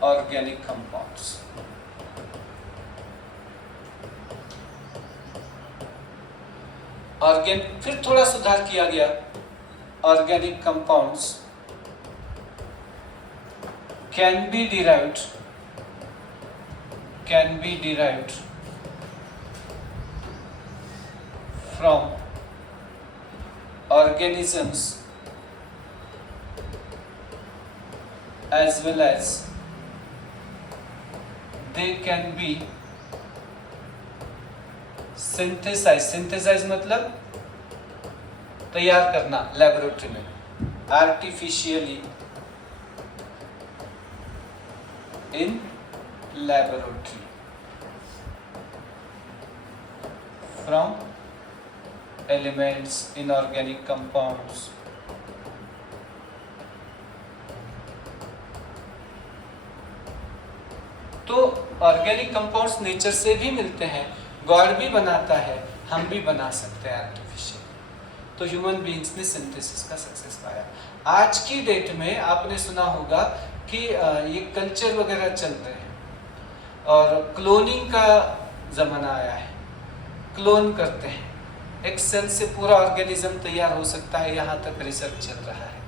organic compounds. फिर थोड़ा सुधार किया गया, organic compounds can be derived from organisms as well as they can be synthesized मतलब तैयार करना लेबोरेटरी में, artificially in laboratory from elements in organic compounds. तो ऑर्गेनिक कंपाउंड्स नेचर से भी मिलते हैं, गॉड भी बनाता है, हम भी बना सकते हैं आर्टिफिशियल। तो ह्यूमन बीइंग्स ने सिंथेसिस का सक्सेस पाया। आज की डेट में आपने सुना होगा कि ये कल्चर वगैरह चल रहे हैं और क्लोनिंग का ज़माना आया है, क्लोन करते हैं, एक सेल से पूरा ऑर्गेनिज्म तैयार हो सकता है, यहाँ तक रिसर्च चल रहा है।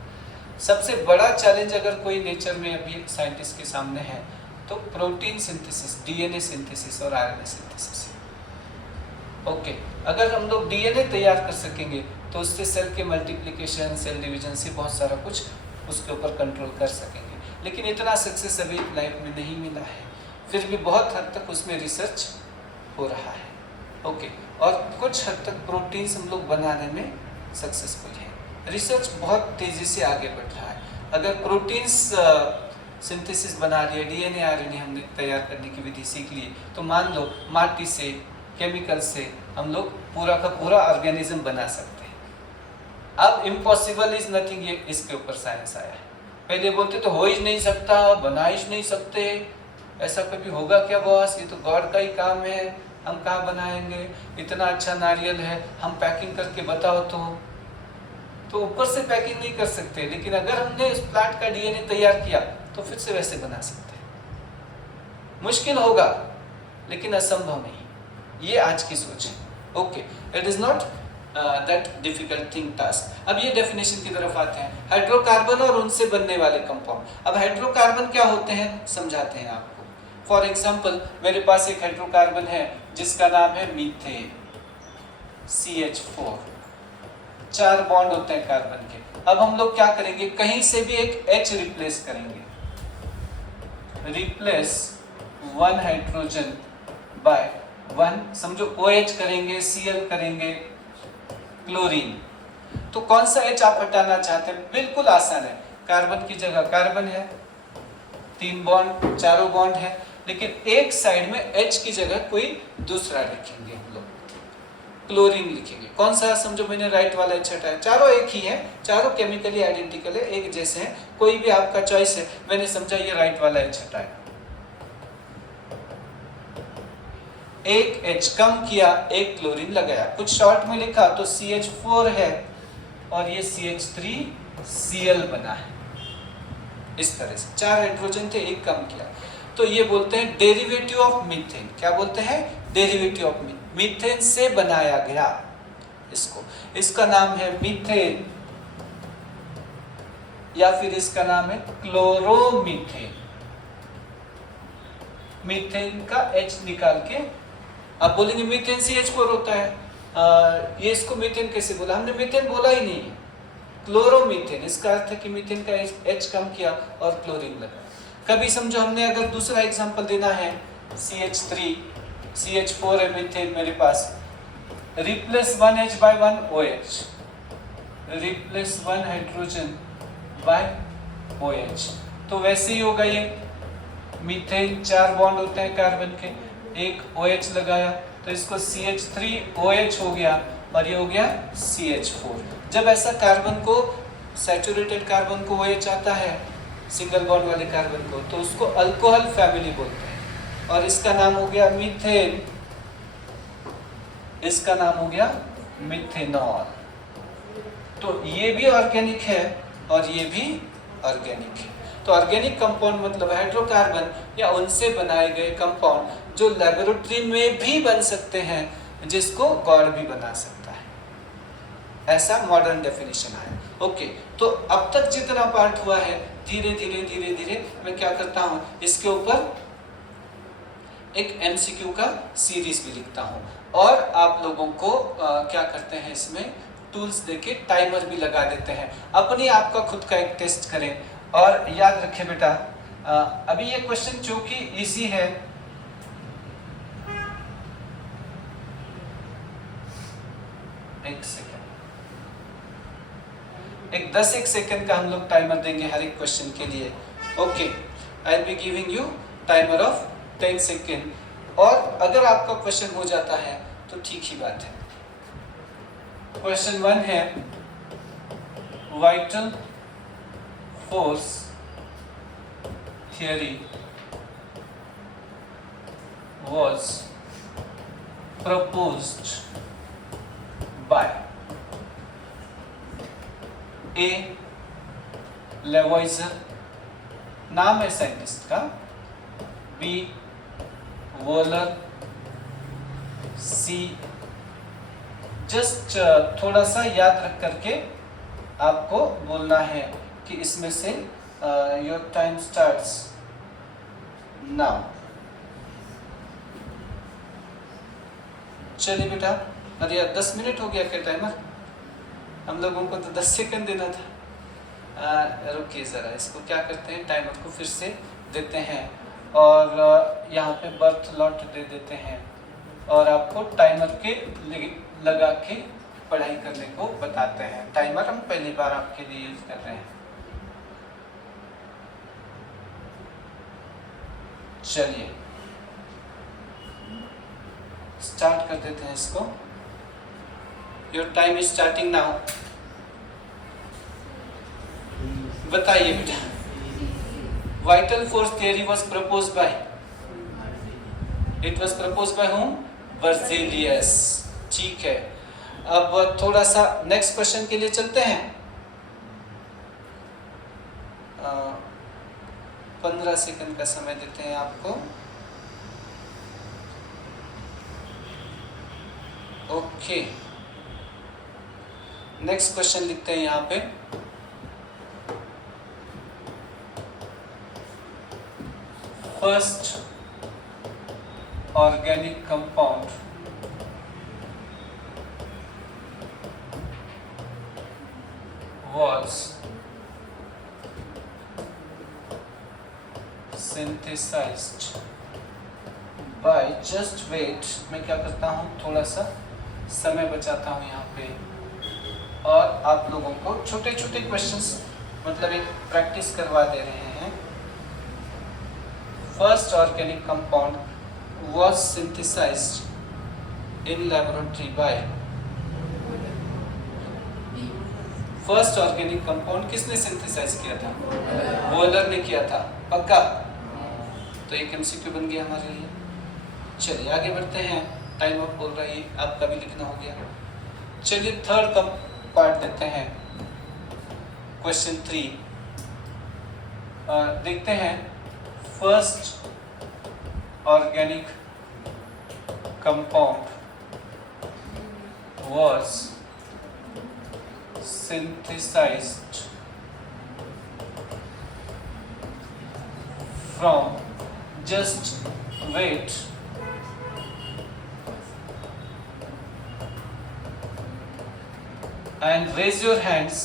सबसे बड़ा चैलेंज अगर कोई नेचर में अभी साइंटिस्ट के सामने है तो प्रोटीन सिंथेसिस, डीएनए सिंथेसिस और आरएनए सिंथेसिस है। ओके, अगर हम लोग डीएनए तैयार कर सकेंगे तो उससे सेल के मल्टीप्लिकेशन, सेल डिवीजन से बहुत सारा कुछ उसके ऊपर कंट्रोल कर सकेंगे, लेकिन इतना सक्सेस अभी लाइफ में नहीं मिला है। फिर भी बहुत हद तक उसमें रिसर्च हो रहा है। ओके, और कुछ हद तक प्रोटीन्स हम लोग बनाने में सक्सेसफुल हैं। रिसर्च बहुत तेज़ी से आगे बढ़ रहा है। अगर प्रोटीन्स सिंथेसिस बना लिया, डीएनए आरएनए हमने तैयार करने की विधि सीख ली, तो मान लो माटी से, केमिकल से हम लोग पूरा का पूरा ऑर्गेनिज्म बना सकते हैं। अब इम्पॉसिबल इज नथिंग, ये इसके ऊपर साइंस आया है। पहले बोलते तो हो ही नहीं सकता, बना ही नहीं सकते, ऐसा कभी होगा क्या बॉस, ये तो गॉड का ही काम है, हम कहाँ बनाएंगे, इतना अच्छा नारियल है, हम पैकिंग करके बताओ। तो ऊपर से पैकिंग नहीं कर सकते, लेकिन अगर हमने उस प्लांट का डीएनए तैयार किया तो फिर से वैसे बना सकते हैं। मुश्किल होगा लेकिन असंभव नहीं, ये आज की सोच है। Okay, it is not that difficult thing task. अब ये डेफिनेशन की तरफ आते हैं, हाइड्रोकार्बन और उनसे बनने वाले कंपाउंड। अब हाइड्रोकार्बन क्या होते हैं समझाते हैं आपको। फॉर एग्जांपल, मेरे पास एक हाइड्रोकार्बन है जिसका नाम है मीथेन, CH4, 4 बॉन्ड होते हैं कार्बन के। अब हम लोग क्या करेंगे, कहीं से भी एक H रिप्लेस करेंगे, रिप्लेस 1 हाइड्रोजन बाय 1, समझो OH करेंगे, Cl करेंगे, क्लोरीन। तो कौन सा H आप हटाना चाहते हैं? बिल्कुल आसान है, कार्बन की जगह कार्बन है, 3 बॉन्ड, चारों बॉन्ड है, लेकिन एक साइड में H की जगह कोई दूसरा लिखेंगे, हम लोग क्लोरीन लिखेंगे। कौन सा? समझो मैंने राइट वाला H हटाया, चारों एक ही है, चारों केमिकली आइडेंटिकल है, एक जैसे हैं, कोई भी आपका चॉइस है। मैंने समझा ये राइट वाला H हटाया, एक H कम किया, एक क्लोरीन लगाया, कुछ शॉर्ट में लिखा तो CH4 है और ये CH3Cl बना है। इस तरह से 4 हाइड्रोजन थे, एक कम किया, तो ये बोलते हैं डेरिवेटिव ऑफ मीथेन। क्या बोलते हैं? डेरिवेटिव ऑफ मीथेन से बनाया गया इसको, इसका नाम है मीथेन, या फिर इसका नाम है क्लोरोमीथेन। मीथेन का H निकाल के आप बोलेंगे मीथेन CH4 होता है, ये इसको मीथेन कैसे बोला? हमने मीथेन बोला ही नहीं, क्लोरोमीथेन। इसका अर्थ है कि मीथेन का H कम किया और क्लोरीन लगा। कभी समझो हमने अगर दूसरा एग्जांपल देना है, CH3, CH4 है मीथेन मेरे पास, replace 1H by 1 OH, replace 1 hydrogen by OH, तो वैसे ही होगा। ये मीथेन 4 बॉन्ड होते हैं कार्बन के, एक OH लगाया तो इसको CH3OH हो गया और ये हो गया CH4। जब ऐसा कार्बन को, सैचुरेटेड कार्बन को OH आता है सिंगल बॉन्ड वाले कार्बन को, तो उसको अल्कोहल फैमिली बोलते हैं। और इसका नाम हो गया मीथेन, इसका नाम हो गया मिथेनॉल। तो ये भी ऑर्गेनिक है और ये भी ऑर्गेनिक है। तो ऑर्गेनिक कंपाउंड मतलब हाइड्रोकार्बन या उनसे बनाए गए कंपाउंड जो लेबोरेटरी में भी बन सकते हैं, जिसको गॉड भी बना सकता है, ऐसा मॉडर्न डेफिनेशन है। ओके, तो अब तक जितना पार्ट हुआ है, धीरे धीरे धीरे धीरे मैं क्या करता हूँ, इसके ऊपर एक एमसीक्यू का सीरीज भी लिखता हूँ और आप लोगों को क्या करते हैं, इसमें टूल्स देके टाइमर भी लगा देते हैं। अपनी आपका खुद का एक टेस्ट करें और याद रखें बेटा, अभी ये क्वेश्चन चूंकि इजी है, एक सेकेंड, एक 10 सेकेंड का हम लोग टाइमर देंगे हर एक क्वेश्चन के लिए। Okay, I will be giving you timer of 10 second, और अगर आपका क्वेश्चन हो जाता है तो ठीक ही बात है। क्वेश्चन 1 है, vital force theory was proposed by A. Lavoisier, नाम है साइंटिस्ट का, B. Volar, C. जस्ट थोड़ा सा याद रख करके आपको बोलना है कि इसमें से योर टाइम स्टार्ट्स नाउ। चलिए बेटा, अरे यार 10 मिनट हो गया क्या टाइमर? हम लोगों को तो 10 सेकंड देना था। रुकिए ज़रा, इसको क्या करते हैं, टाइमर को फिर से देते हैं और यहाँ पे बर्थ लॉट दे देते हैं और आपको टाइमर के लगा के पढ़ाई करने को बताते हैं। टाइमर हम पहली बार आपके लिए यूज कर रहे हैं। चलिए स्टार्ट कर देते हैं इसको। Your time is starting now. बताइए बेटा, vital force theory was proposed by, it was proposed by home? Berzelius. ठीक है, अब थोड़ा सा नेक्स्ट क्वेश्चन के लिए चलते हैं। 15 सेकंड का समय देते हैं आपको। ओके, नेक्स्ट क्वेश्चन लिखते हैं यहाँ पे। First organic compound was synthesized by, just wait, मैं क्या करता हूँ, थोड़ा सा समय बचाता हूँ यहाँ पे और आप लोगों को छोटे छोटे क्वेश्चंस मतलब एक प्रैक्टिस करवा दे रहे हैं। First organic compound was synthesized in laboratory by, first organic compound किसने सिंथेसाइज किया था? वोलर ने किया था। पक्का? तो एक एमसीक्यू बन गया हमारे लिए। चलिए आगे बढ़ते हैं, टाइम अप बोल रही है, आपका भी लिखना हो गया। चलिए थर्ड का पार्ट देते हैं, क्वेश्चन 3 देखते हैं। First organic compound was synthesized from, just wait, and raise your hands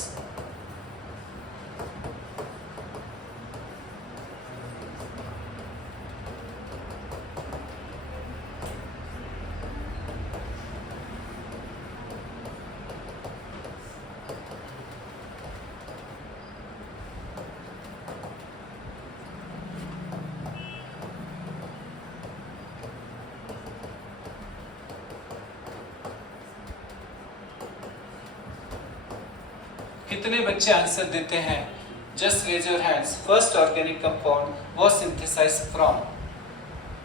कितने बच्चे आंसर देते हैं Just raise your hands. First organic compound was synthesized from.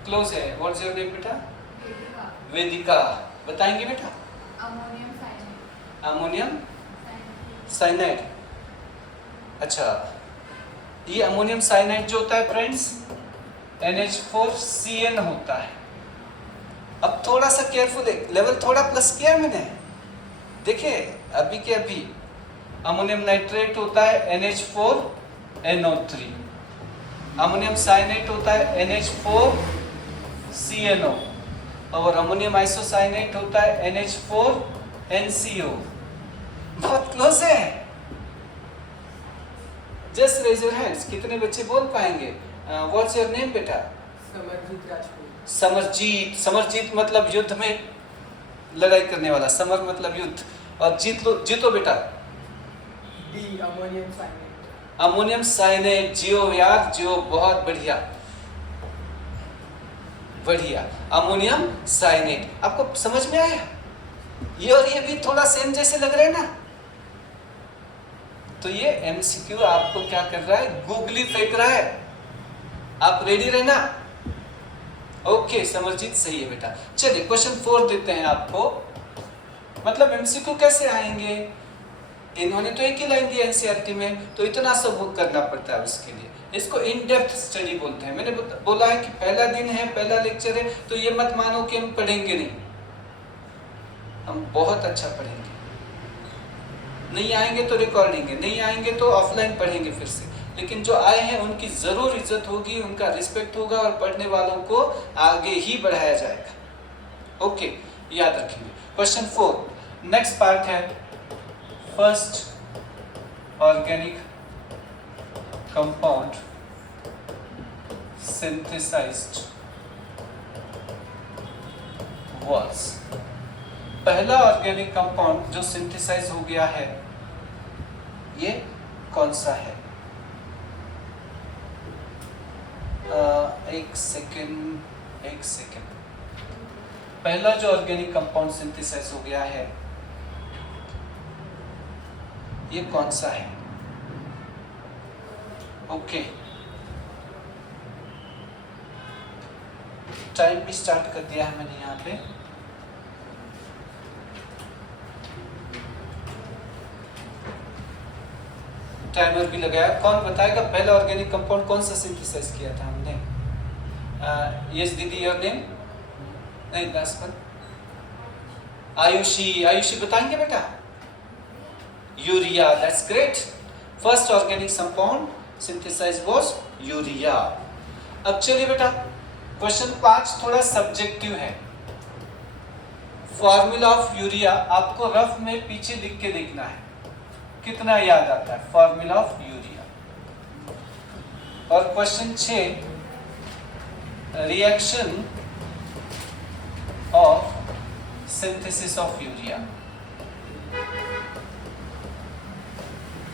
Close है. What's your name बेटा? वेदिका. बताएंगे बेटा? Ammonium cyanide. Ammonium cyanide. अच्छा, ये अमोनियम साइनाइड जो होता है फ्रेंड्स NH4CN होता है. अब थोड़ा सा केयरफुल है, लेवल थोड़ा प्लस किया है मैंने. देखिए अभी के अभी अमोनियम नाइट्रेट होता है NH4NO3, अमोनियम साइनेट होता है NH4CNO और अमोनियम आइसोसाइनेट होता है NH4NCO. बहुत क्लोज है. Just raise your hands. कितने बच्चे बोल पाएंगे? व्हाट्स योर नेम बेटा? समरजीत राजपूत. समरजीत. समरजीत मतलब युद्ध में लड़ाई करने वाला. समर मतलब युद्ध और जीतो बेटा. Di ammonium cyanide. Ammonium cyanate. जियो यार जियो. बहुत बढ़िया बढ़िया. Ammonium cyanate. आपको समझ में आया? ये और ये भी थोड़ा सेम जैसे लग रहे हैं ना. तो ये MCQ आपको क्या कर रहा है? गूगली फेंक रहा है. आप रेडी रहना. ओके समरजीत सही है बेटा. चलिए क्वेश्चन 4 देते हैं आपको. मतलब MCQ कैसे आएंगे? इन्होंने तो एक ही लाइन दी NCERT में, तो इतना सब करना पड़ता है उसके लिए. इसको इन डेप्थ स्टडी बोलते हैं. मैंने बोला है कि पहला दिन है, पहला लेक्चर है, तो ये मत मानो कि हम पढ़ेंगे नहीं. हम बहुत अच्छा पढ़ेंगे. नहीं आएंगे तो रिकॉर्डिंग है, नहीं आएंगे तो ऑफलाइन पढ़ेंगे फिर से. लेकिन जो आए हैं उनकी जरूर इज्जत होगी, उनका रिस्पेक्ट होगा और पढ़ने वालों को आगे ही बढ़ाया जाएगा. ओके याद रखेंगे. क्वेश्चन 4 नेक्स्ट पार्ट है. First organic compound synthesised was. पहला ऑर्गेनिक कंपाउंड जो सिंथेसाइज हो गया है ये कौन सा है? एक सेकेंड. पहला जो ऑर्गेनिक कंपाउंड सिंथेसाइज हो गया है ये कौन सा है? ओके टाइम भी स्टार्ट कर दिया है मैंने यहाँ पे. टाइमर भी लगाया. कौन बताएगा पहला ऑर्गेनिक कंपाउंड कौन सा सिंथेसाइज किया था हमने? यस दीदी योर नेम? नहीं लास्ट वन. आयुषी. आयुषी बताएंगे बेटा? Urea. That's great. First organic compound synthesise was urea. अब चलिए बेटा क्वेश्चन 5 थोड़ा सब्जेक्टिव है. फॉर्मूला ऑफ यूरिया आपको रफ में पीछे लिख के देखना है. कितना याद आता है फॉर्मूला ऑफ यूरिया? और question 6 reaction of synthesis of urea.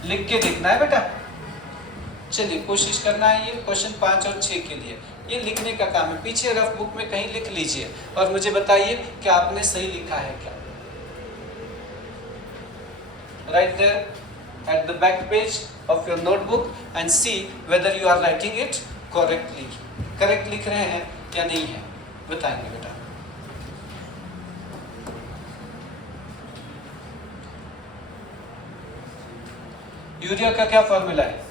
लिख के देखना है बेटा. चलिए कोशिश करना है. ये क्वेश्चन 5 और 6 के लिए ये लिखने का काम है. पीछे रफ बुक में कहीं लिख लीजिए और मुझे बताइए कि आपने सही लिखा है क्या. Right there at the back page of your notebook and see whether you are writing it correctly. Correct लिख रहे हैं या नहीं है बताएंगे बेटा. यूरिया का क्या फॉर्मूला है?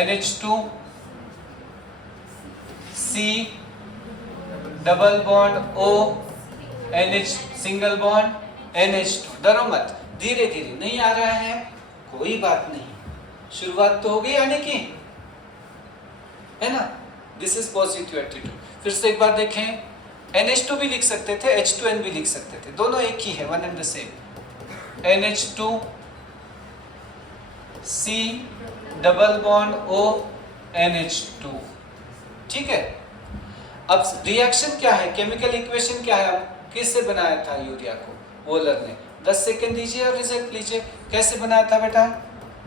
NH2C double bond O NH single bond NH2. डरो मत, धीरे धीरे. नहीं आ रहा है कोई बात नहीं, शुरुआत तो हो गई आने की, है ना. This is positive attitude. फिर से एक बार देखें. NH2 भी लिख सकते थे, H2N भी लिख सकते थे, दोनों एक ही है, one and the same. NH2C double bond O NH2. ठीक है. अब रिएक्शन क्या है? केमिकल इक्वेशन क्या है? किससे बनाया था यूरिया को? वोलर ने. 10 सेकेंड दीजिए और रिजल्ट लीजिए. कैसे बनाया था बेटा?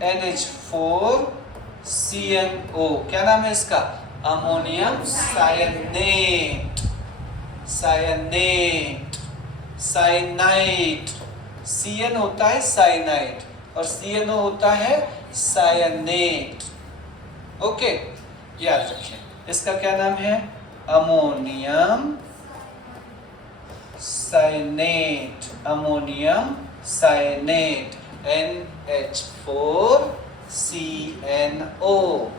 NH4CNO. क्या नाम है इसका? अमोनियम साइनेट. साइनाइट. CN होता है साइनाइट और CNO होता है सायनेट। ओके, याद रखिए इसका क्या नाम है? Ammonium cyanate. Ammonium cyanate, NH4CNO,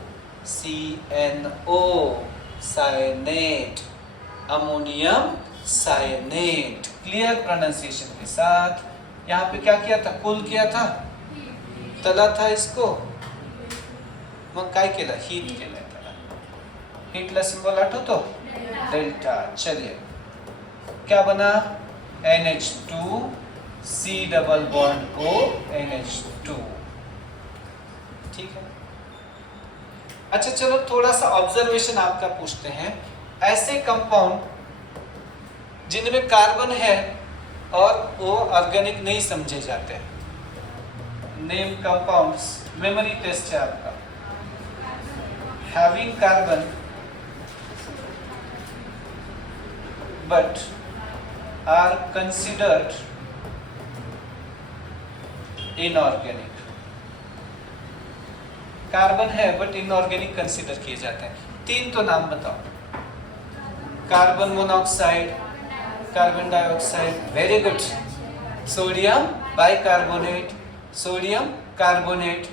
CNO, cyanate, ammonium cyanate. Clear pronunciation के साथ। यहाँ पे क्या किया था? कूल किया था, तला था इसको, मग काय केलं? हीट केलं त्याला। हीटला सिंबल आठवतो? डेल्टा। चलिए क्या बना? NH2 C double bond O NH2। ठीक है। अच्छा चलो थोड़ा सा ऑब्जर्वेशन आपका पूछते हैं। ऐसे कंपाउंड जिनमें कार्बन है और वो ऑर्गेनिक नहीं समझे जाते हैं, नेम कंपाउंड्स। मेमोरी टेस्ट है आपका। Having carbon but are considered inorganic। Carbon है बट इनऑर्गेनिक कंसिडर किए जाते हैं। 3 तो नाम बताओ। Carbon monoxide, carbon dioxide, very good. Sodium bicarbonate, sodium carbonate,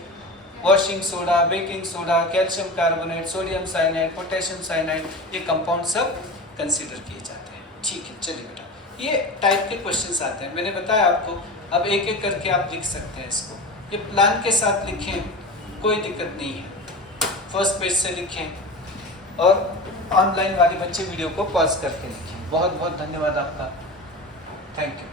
washing soda, baking soda, calcium carbonate, sodium cyanide, potassium cyanide, ये कंपाउंड सब consider किए जाते हैं। ठीक है, चलिए बेटा, ये टाइप के क्वेश्चंस आते हैं, मैंने बताया आपको। अब एक एक करके आप लिख सकते हैं इसको। ये प्लान के साथ लिखें, कोई दिक्कत नहीं है। फर्स्ट पेज से लिखें और ऑनलाइन वाले बच्चे वीडियो को पॉज करके लिखें। बहुत बहुत धन्यवाद आपका। Thank you.